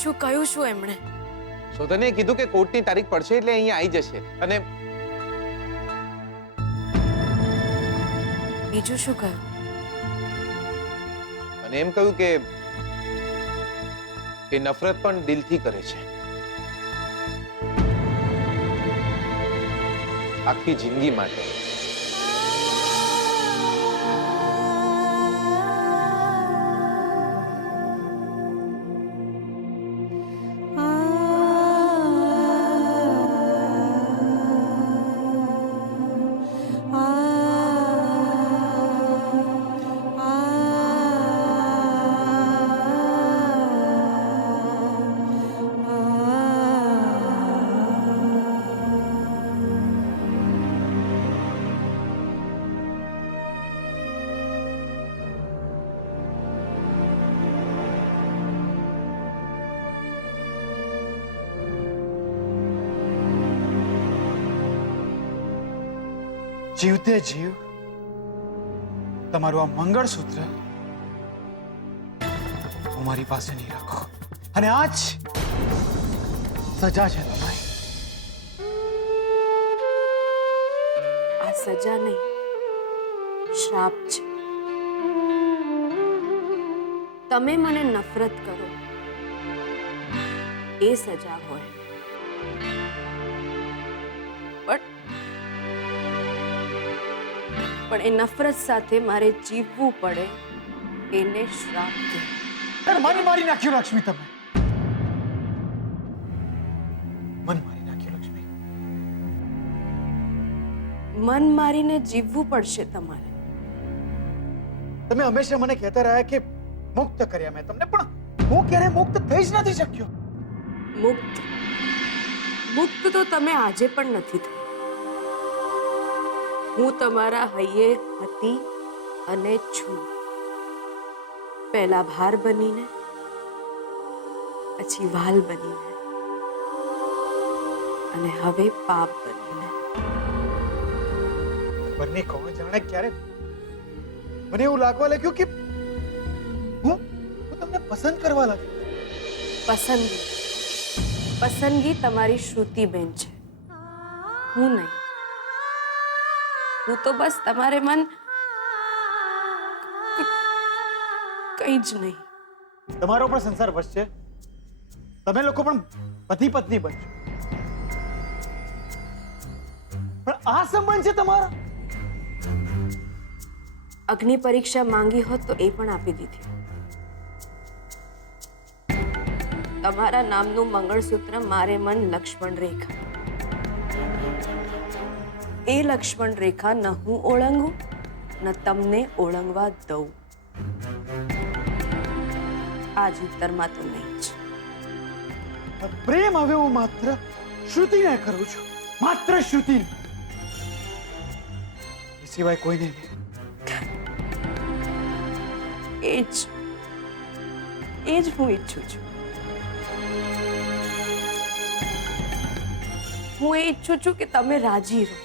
શું કહ્યું શું એમણે? શોધને કીધું કે કોર્ટની તારીખ પડશે એટલે અહીંયા આવી જશે અને બીજું શું કહ્યું? અને એમ કહ્યું કે નફરત પણ દિલથી કરે છે, આખી જિંદગી માટે. જીવતે જીવ તમારું આ મંગળસૂત્ર હું મારી પાસે નહીં રાખો અને આ જ સજા છે તમારી. આ સજા નહીં, શ્રાપ છે. તમે મને નફરત કરો એ સજા હોય, પણ એ નફરત સાથે મારે જીવવું પડે એને શ્રાપ કહેવાય. મન મારી નાખ્યું લક્ષ્મી, તમે મન મારી નાખ્યું લક્ષ્મી. મન મારીને જીવવું પડશે તમારે. તમે હંમેશા મને કહેતા રહ્યા કે મુક્ત કર્યા મેં તમને, પણ હું ક્યારે મુક્ત થઈ જ નથી શક્યો. મુક્ત તો તમે આજે પણ નથી થઈ. હું તમારા હૈયે હતી અને છું. પહેલા ભાર બનીને, પછી વાલ બનીને, અને હવે પાપ બનીને. બંને કોણ જાણે ક્યારે મને એવું લાગવા લાગ્યું કે હું તમને પસંદ કરવા લાગ્યો. પસંદગી તમારી શ્રુતિબેન છે, હું નહીં. હું તો બસ તમારે મન કંઈ જ નહીં. તમારો પણ સંસાર વસશે, તમે લોકો પણ પતિ પત્ની બનશો, પણ આ સંબંધ છે તમારા. અગ્નિ પરીક્ષા માંગી હોત તો એ પણ આપી દીધી. તમારા નામનું મંગળસૂત્ર મારે મન લક્ષ્મણ રેખા. એ લક્ષ્મણ રેખા ન હું ઓળંગું ન તમને ઓળંગવા દઉં. આ જ ઉત્તરમાં તો નહીં જ. પ્રેમ હવે હું માત્ર શ્રુતિને કરું છું, માત્ર શ્રુતિને, એ સિવાય કોઈને નહીં. એ જ હું ઈચ્છું છું. હું એ ઈચ્છું છું કે તમે રાજી રહો.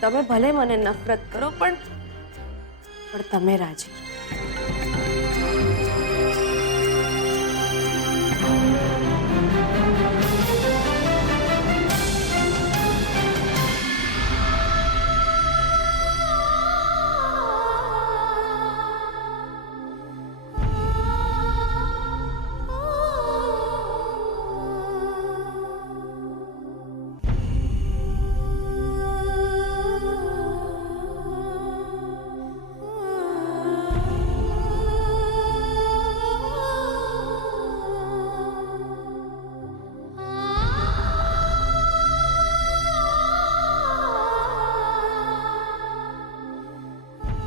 તમે ભલે મને નફરત કરો, પણ તમે રાજી રહો.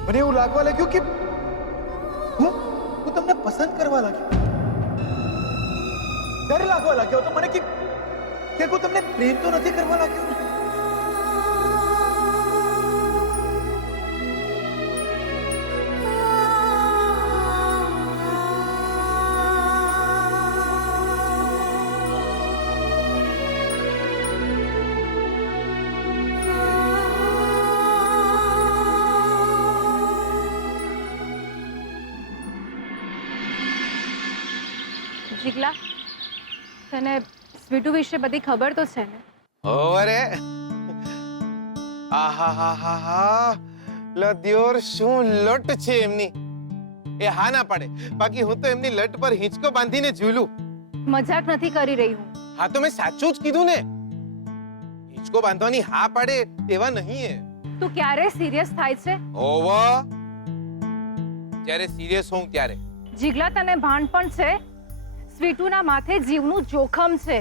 મને એવું લાગવા લાગ્યું કે હું તમને પસંદ કરવા લાગ્યો. ડર લાગવા લાગ્યો તો મને કે હું તમને પ્રેમ તો નથી કરવા લાગ્યો ને. જીગલા, તને સ્વીટુ વિશે બધી ખબર તો છે ને? ઓરે આહાહાહાહા લદ્યોર શું લટ છે એમની. એ હા ના પાડે, બાકી હું તો એમની લટ પર હિંચકો બાંધીને ઝૂલું. મજાક નથી કરી રહી હું. હા તો મેં સાચું જ કીધું ને. હિંચકો બાંધવાની હા પાડે એવા નહીં એ. તું ક્યારે સિરિયસ થાય છે? ઓવા જ્યારે સિરિયસ હોઉં ત્યારે. જીગલા, તને ભાન પણ છે સ્વીટુના માથે જીવનું જોખમ છે.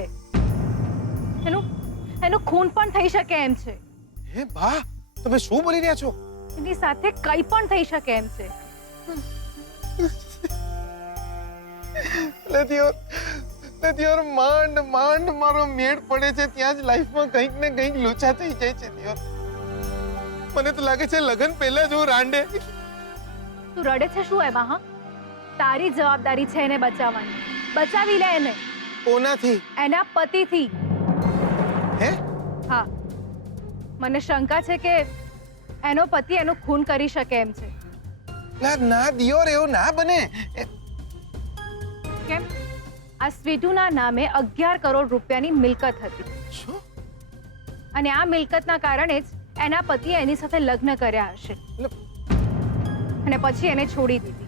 એનું ખૂન પણ થઈ શકે એમ છે. હે બા, તમે શું બોલી રહ્યા છો? એની સાથે કંઈ પણ થઈ શકે એમ છે. લદ્યોર માંડ મારો મેળ પડે છે ત્યાં જ લાઈફમાં કંઈક ને કંઈક લોચા થઈ જાય છે દિયોર. મને તો લાગે છે લગન પહેલા જ હું રાંડે. તું રડે છે શું એમાં? હા, તારી જવાબદારી છે એને બચાવવાની. બચાવી લે એને. કોનાથી? એના પતિથી. હે? હા, મને શંકા છે કે એનો પતિ એનું ખૂન કરી શકે એમ છે. ના દિયોર, એવું ના બને. કેમ? આ સ્વીટુના નામે 11 કરોડ રૂપિયાની મિલકત હતી. શું? અને આ મિલકતના કારણે જ એના પતિએ એની સાથે લગ્ન કર્યા હશે અને પછી એને છોડી દીધી.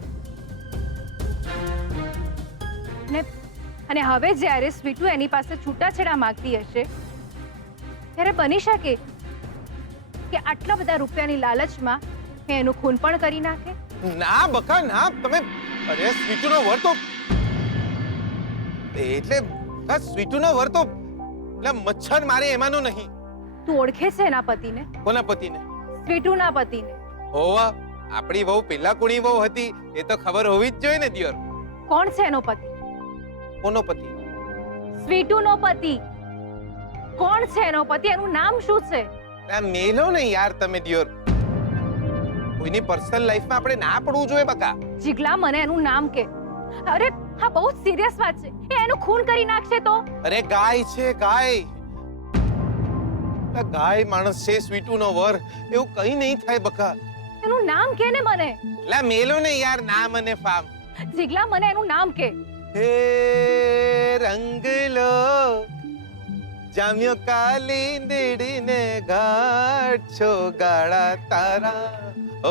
અને હવે જ્યારે સ્વીટુ એની પાસે છૂટાછેડા માંગતી હશે ત્યારે બની શકે કે આટલા બધા રૂપિયાની લાલચમાં એનું ખૂન પણ કરી નાખે. ના બકા ના, તમે અરે સ્વીટુનો વર તો એટલે સ્વીટુનો વર તો મચ્છર મારે એમાંનો નહીં. તું ઓળખે છે એના પતિને? કોના પતિને? સ્વીટુના પતિને. હોવા, આપણી વહુ પેલા કોની વહુ હતી એ તો ખબર હોવી જ જોઈએ ને દિયોર. કોણ છે એનો પતિ? કોનો પતિ? સ્વીટુનો પતિ. કોણ છે એનો પતિ? એનું નામ શું છે? આ મેલો ને યાર તમે દિયોર. કોઈની પર્સનલ લાઈફમાં આપણે ના પડવું જોઈએ બકા. જીગલા, મને એનું નામ કે. અરે હા, બહુ સિરિયસ વાત છે. એ એનું ખૂન કરી નાખશે તો? અરે ગાય છે ગાય. ગાય માણસ છે સ્વીટુનો વર, એવું કઈ નહીં થાય બકા. એનું નામ કે ને મને. લા મેલો ને યાર, ના મને ફામ. જીગલા, મને એનું નામ કે. હે રંગલો જામ્યો કાલિંદડીને ઘાટ છો ગાળા તારા,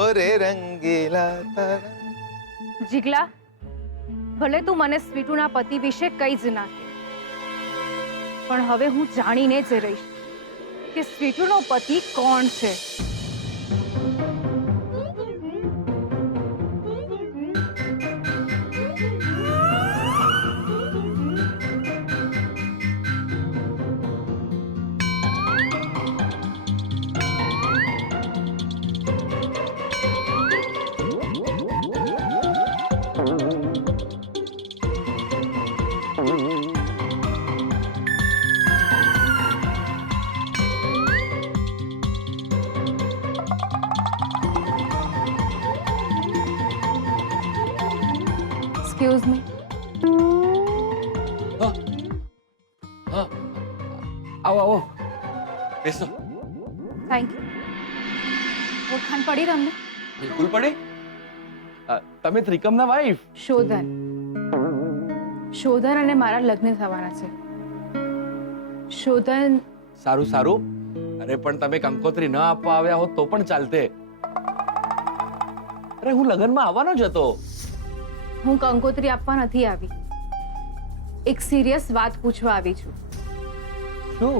ઓરે રંગીલા તારા. જીગલા, ભલે તું મને સ્વીટુના પતિ વિશે કઈ જ ના કે, પણ હવે હું જાણીને જ રહીશ કે સ્વીટુનો પતિ કોણ છે. Excuse me. આવો બેસો. Thank you. ઓળખાણ પડી તમને? બિલકુલ પડી. તમે ત્રિકમના વાઈફ? શોધન અને મારા લગ્ન થવાના છે. શોધન. સારું. અરે પણ તમે કંકોત્રી ન આપવા આવ્યા હોત તો પણ ચાલતે. અરે હું લગ્નમાં આવવાનો જ હતો. હું કંકોત્રી આપવા નથી આવી. એક સિરિયસ વાત પૂછવા આવી છું. શું?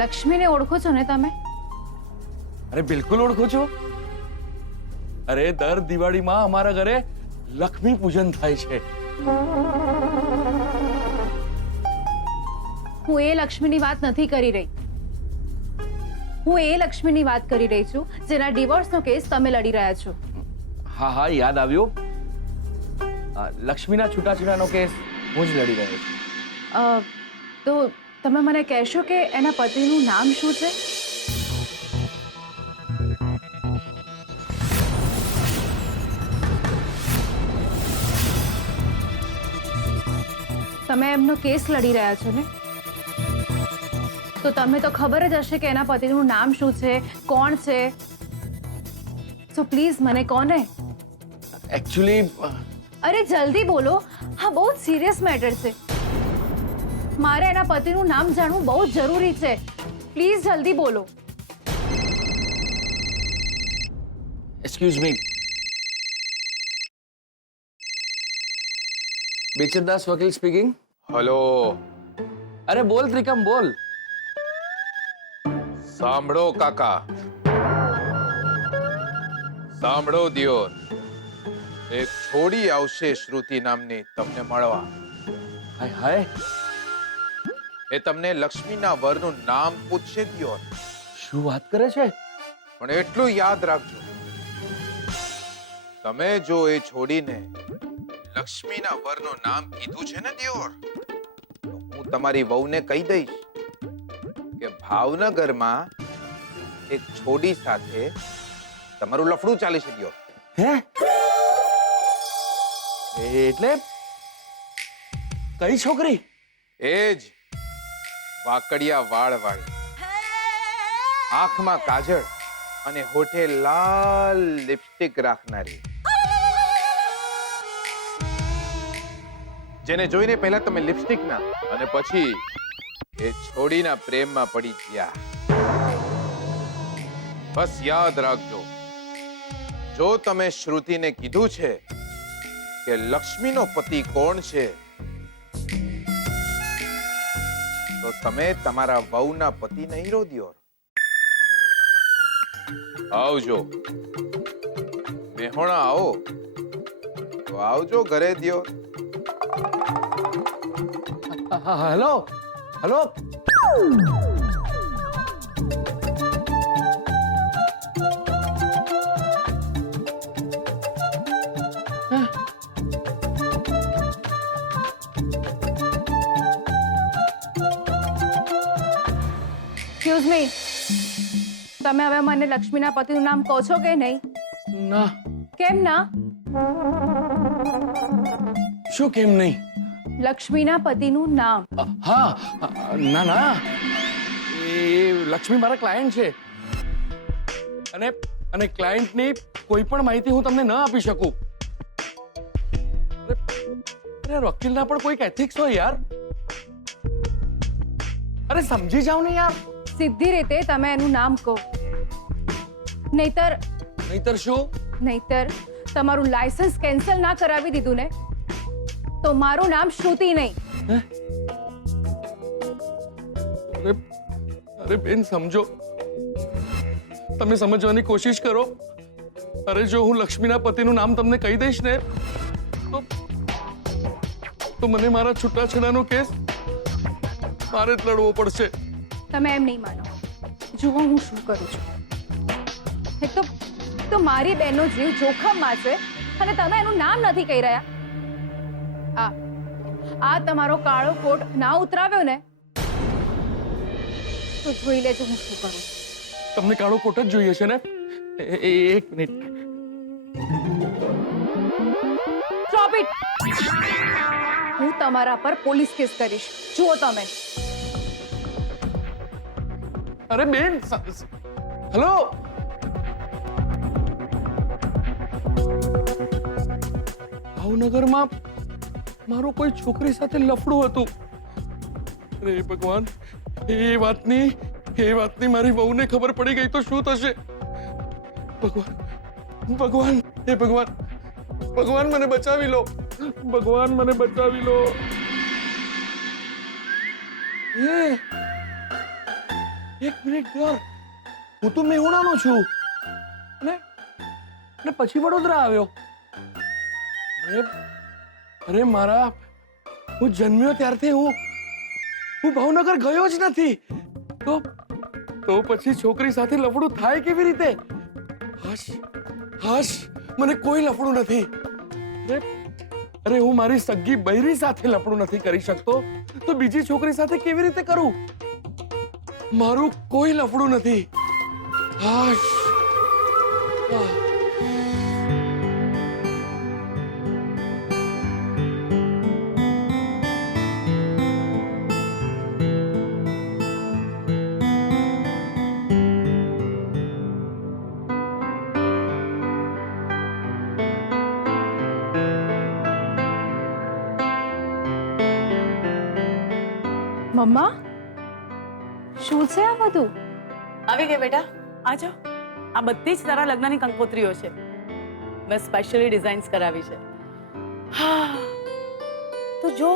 લક્ષ્મીને ઓળખો છો ને તમે? અરે બિલકુલ ઓળખું છું. અરે દર દિવાળીમાં અમારા ઘરે લક્ષ્મી પૂજન થાય છે. હું એ લક્ષ્મીની વાત નથી કરી રહી. હું એ લક્ષ્મીની વાત કરી રહી છું જેના ડિવોર્સનો કેસ તમે લડી રહ્યા છો. હા યાદ આવ્યું. લક્ષ્મીના છૂટાછેડાનો કેસ હું જ લડી રહ્યો છું. તો તમે મને કહેશો કે એના પતિનું નામ શું છે? તમે એમનો કેસ લડી રહ્યા છો ને, તો તમને તો ખબર જ હશે કે એના પતિનું નામ શું છે, કોણ છે. સો પ્લીઝ મને કોને? એકચ્યુઅલી અરે જલ્દી બોલો. હા બહુ જ સિરિયસ મેટર છે. મારે એના પતિનું નામ જાણવું બહુ જ જરૂરી છે. પ્લીઝ જલ્દી બોલો. Excuse me. બેચરદાસ વકીલ સ્પીકિંગ. હલો, અરે બોલ ત્રિકમ બોલ. સાંભળો કાકા, સાંભળો દિયોર. એક છોડી આવશે શ્રુતિ નામની તમને મળવા. હાય હાય, એ તમને લક્ષ્મીના વરનું નામ પૂછશે દિયોર. શું વાત કરે છે? પણ એટલું યાદ રાખજો, તમે જો એ છોડીને લક્ષ્મીના વરનું નામ કીધું છે ને દિયોર, તો હું તમારી વહુને કહી દઈશ કે ભાવનગરમાં એક છોડી સાથે તમારું લફડું ચાલે છે દિયોર. હે? એટલે કઈ છોકરી? એ જ વાકડિયા વાળ વાળી, આંખમાં કાજળ અને હોઠે લાલ લિપસ્ટિક રાખનારી, જેને જોઈને પહેલા તમે લિપસ્ટિક ના અને પછી એ છોડીના પ્રેમમાં પડી ગયા. બસ યાદ રાખજો, જો તમે શ્રુતિને કીધું છે કે લક્ષ્મીનો પતિ કોણ છે, તો તમે તમારા વહુના પતિ નહીં રો દિયોર. આવજો, મેહોણા આવો તો આવજો ઘરે દિયોર. Hello hello. એક્સક્યુઝ મી, તમે હવે મને લક્ષ્મીના પતિનું નામ કહો છો કે નહીં? ના. કેમ ના? શું કેમ નહીં? લક્ષ્મીના પતિનું નામ. હા, ના ના, એ લક્ષ્મી મારા ક્લાયન્ટ છે અને અને ક્લાયન્ટની કોઈ પણ માહિતી હું તમને ન આપી શકું. અરે વકીલના પણ કોઈક એથિક્સ હોય યાર. અરે સમજી જાવ ને યાર. સીધી રીતે તમે એનું નામ કહો, નહીતર નહીતર શું? નહીતર તમારું લાયસન્સ કેન્સલ ના કરાવી દીધું ને, તો મારું નામ શ્રુતિ નહીં. અરે અરે બેન સમજો, તમે સમજવાની કોશિશ કરો. અરે જો હું લક્ષ્મીના પતિનું નામ તમને કહી દઈશ ને તો મને મારા છૂટાછેડાનો કેસ મારે જ લડવો પડશે. તમે એમ નહીં માનો. જુઓ હું શું કરું છું. એક તો મારી બહેનનો જીવ જોખમમાં છે અને તમે એનું નામ નથી કહી રહ્યા. આ તમારો કાળો કોટ ના ઉતરાવ્યો ને તો જોઈ લેજો હું શું કરું. તમને કાળો કોટ જ જોઈએ છે ને? એક મિનિટ. Stop it. હું તમારા પર પોલીસ કેસ કરીશ. જુઓ તમે. અરે બેન, હેલો. ભાવનગરમાં મારો કોઈ છોકરી સાથે લફડું હતું. અરે ભગવાન, એ વાતની મારી વહુને ખબર પડી ગઈ તો શું થશે? ભગવાન ભગવાન, હે ભગવાન, ભગવાન મને બચાવી લો, ભગવાન મને બચાવી લો. એક મિનિટ યાર, હું તો મેહુણાનો છું અને પછી વડોદરા આવ્યો. અરે મારા, હું જન્મ્યો ત્યારથી હું ભાવનગર ગયો જ નથી. તો પછી છોકરી સાથે લફડું થાય કેવી રીતે? હાશ, મને કોઈ લફડું નથી. અરે હું મારી સગી બૈરી સાથે લફડું નથી કરી શકતો તો બીજી છોકરી સાથે કેવી રીતે કરું? મારું કોઈ લફડું નથી. હાશ. મમ્મા શું છે આ બધું? આવી ગઈ બેટા, આ જો આ બધી જ તારા લગ્નની કંકોત્રીઓ છે. મેં સ્પેશિયલી ડિઝાઇન્સ કરાવી છે. હા તો જો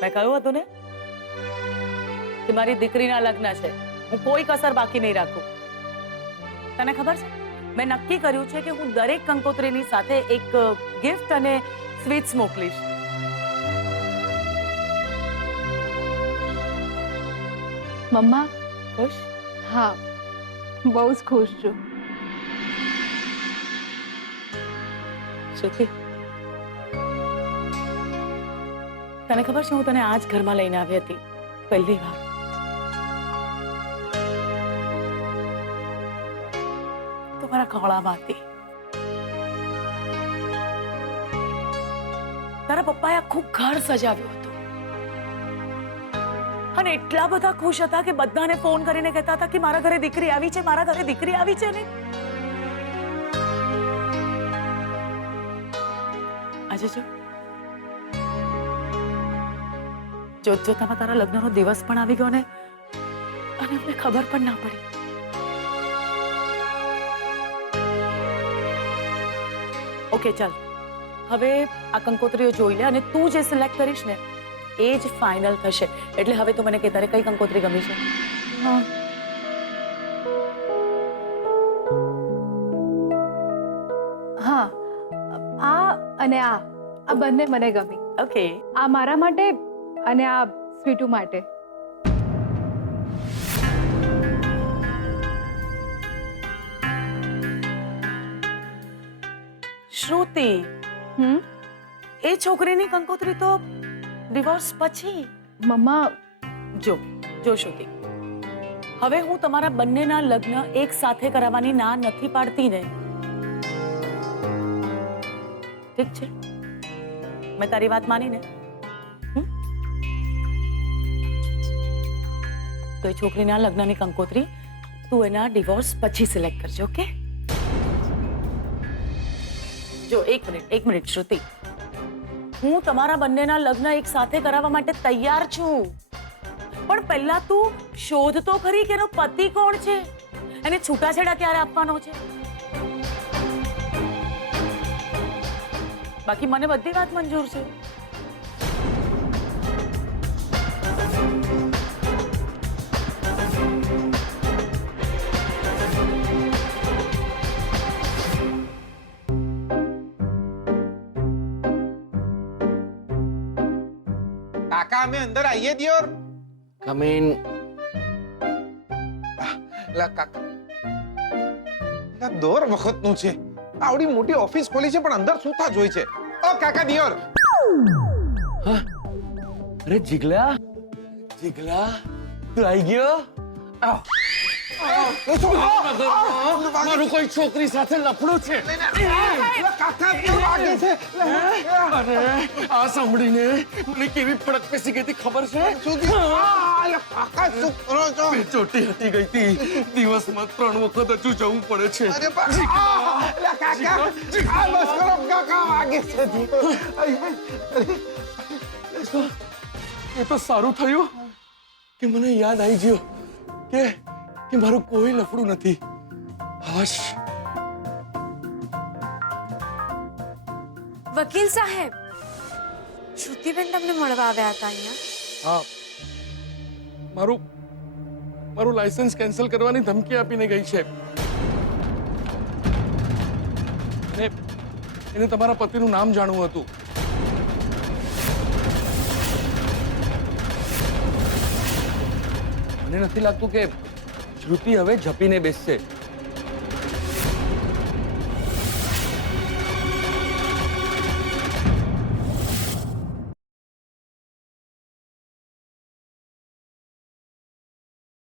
મેં કહ્યું હતું ને કે મારી દીકરીના લગ્ન છે, હું કોઈ કસર બાકી નહીં રાખું. તને ખબર છે મેં નક્કી કર્યું છે કે હું દરેક કંકોત્રીની સાથે એક ગિફ્ટ અને સ્વીટ્સ મોકલીશ. મમ્મા ખુશ? હા, બહુ જ ખુશ છું. શ્રુતિ, તને ખબર છે હું તને આ જ ઘરમાં લઈને આવી હતી પહેલી વાર. તો મારા ખોળામાં હતી. તારા પપ્પાએ આખું ઘર સજાવ્યું હતું અને એટલા બધા ખુશ હતા કે બધાને ફોન કરીને કહેતા હતા કે મારા ઘરે દીકરી આવી છે, મારા ઘરે દીકરી આવી છે. ને આજે જો જોત જોતામાં તારા લગ્નનો દિવસ પણ આવી ગયો ને અને અમને ખબર પણ ના પડી. ઓકે ચાલ, હવે આ કંકોત્રીઓ જોઈ લે અને તું જે સિલેક્ટ કરીશ ને એ જ ફાઇનલ થશે. એટલે હવે તું મને કે તારે કઈ કંકોત્રી ગમી છે? હા, આ અને આ બંને મને ગમી. ઓકે, આ મારા માટે અને આ સ્વીટુ માટે. શ્રુતિ, એ છોકરીની કંકોત્રી તો ડિવોર્સ પછી. મમ્મા જો શ્રુતિ, હવે હું તમારા બંનેના લગ્ન એક સાથે કરાવવાની ના નથી પાડતી ને. ઠીક છે, મેં તારી વાત માની ને. તો એ છોકરીના લગ્નની કંકોત્રી તું એના ડિવોર્સ પછી સિલેક્ટ કરજો. ઓકે? જો એક મિનિટ શ્રુતિ, હું તમારા બંનેના લગ્ન એક સાથે કરાવવા માટે તૈયાર છું, પણ પહેલા તું શોધ તો ખરી કે એનો પતિ કોણ છે, એને છૂટાછેડા ક્યારે આપવાનો છે. બાકી મને બધી વાત મંજૂર છે. કાકા અમે અંદર આવીએ દિયોર. Come in. લા કાકા, લા દોર વખતનું છે. આવડી મોટી ઓફિસ ખોલી છે પણ અંદર સુતા જ હોય છે. ઓ કાકા દિયોર. અરે જીગલા, તું આવી ગયો? મારું કોઈ છોકરી સાથે લફડું છે. કાકા દિયોર વાગે છે. અરે આ સાંભળીને મને કેવી ફડક પેસી ગઈ હતી ખબર છે? કાકા શું કરો છો? બે ચોટી હટી ગઈ હતી. દિવસમાં 3 વખત હજુ જવું પડે છે. અરે કાકા બસ કરો, કાકા વાગે છે. એ તો સારું થયું કે મને યાદ આવી ગયું કે મારું કોઈ લફડું નથી. હશ. વકીલ સાહેબ, શ્રુતિબેન તમને મળવા આવ્યા હતા અહીંયા. હા, મારું લાયસન્સ કેન્સલ કરવાની ધમકી આપીને ગઈ છે. એને તમારા પતિનું નામ જાણવું હતું. મને નથી લાગતું કે શ્રુતિ હવે ઝપીને બેસશે.